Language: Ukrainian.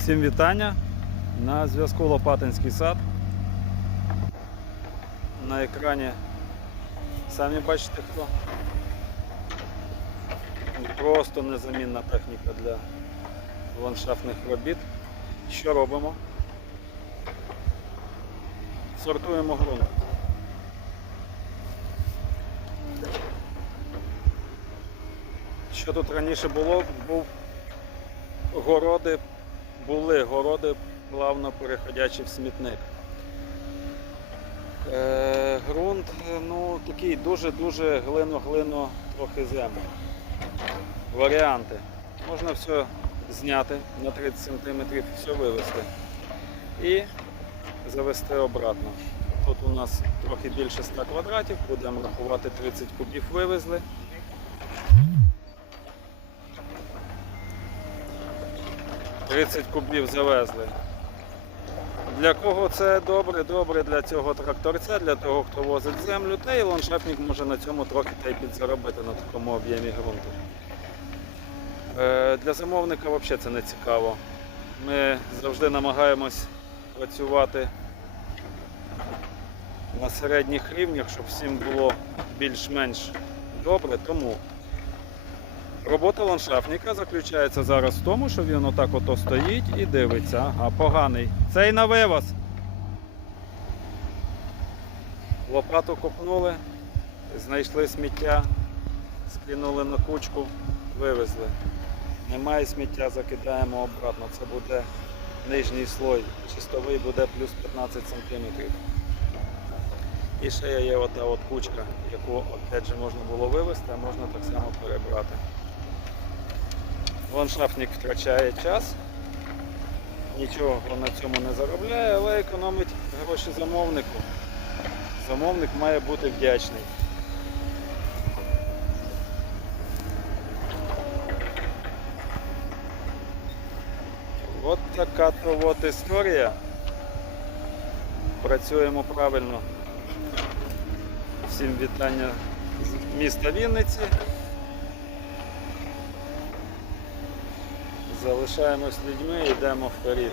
Всім вітання. На зв'язку Лопатинський сад. На екрані самі бачите хто. Просто незамінна техніка для ландшафтних робіт. Що робимо? Сортуємо ґрунт. Що тут раніше було, був городи, були городи, плавно переходячи в смітник. Е, ґрунт ну, такий дуже-дуже глино-глино трохи землі. Варіанти. Можна все зняти на 30 см, все вивести і завести обратно. Тут у нас трохи більше 100 квадратів, будемо рахувати 30 кубів вивезли. Тридцять кубів завезли. Для кого це добре? Добре для цього тракторця, для того, хто возить землю, та і ландшафтник може на цьому трохи та й підзаробити на такому об'ємі ґрунту. Е, Для замовника взагалі це не цікаво. Ми завжди намагаємось працювати на середніх рівнях, щоб всім було більш-менш добре. Тому робота ландшафтника заключається зараз в тому, що він отак ото стоїть і дивиться, а поганий. Цей на вивоз. Лопату копнули, знайшли сміття, скинули на кучку, вивезли. Немає сміття, закидаємо обратно. Це буде нижній слой. Чистовий буде плюс 15 см. І ще є ота от кучка, яку опять же можна було вивезти, а можна так само перебрати. Ландшафтник втрачає час, нічого на цьому не заробляє, але економить гроші замовнику. Замовник має бути вдячний. От така то от історія. Працюємо правильно. Всім вітання з міста Вінниці. Залишаємось людьми і йдемо вперед.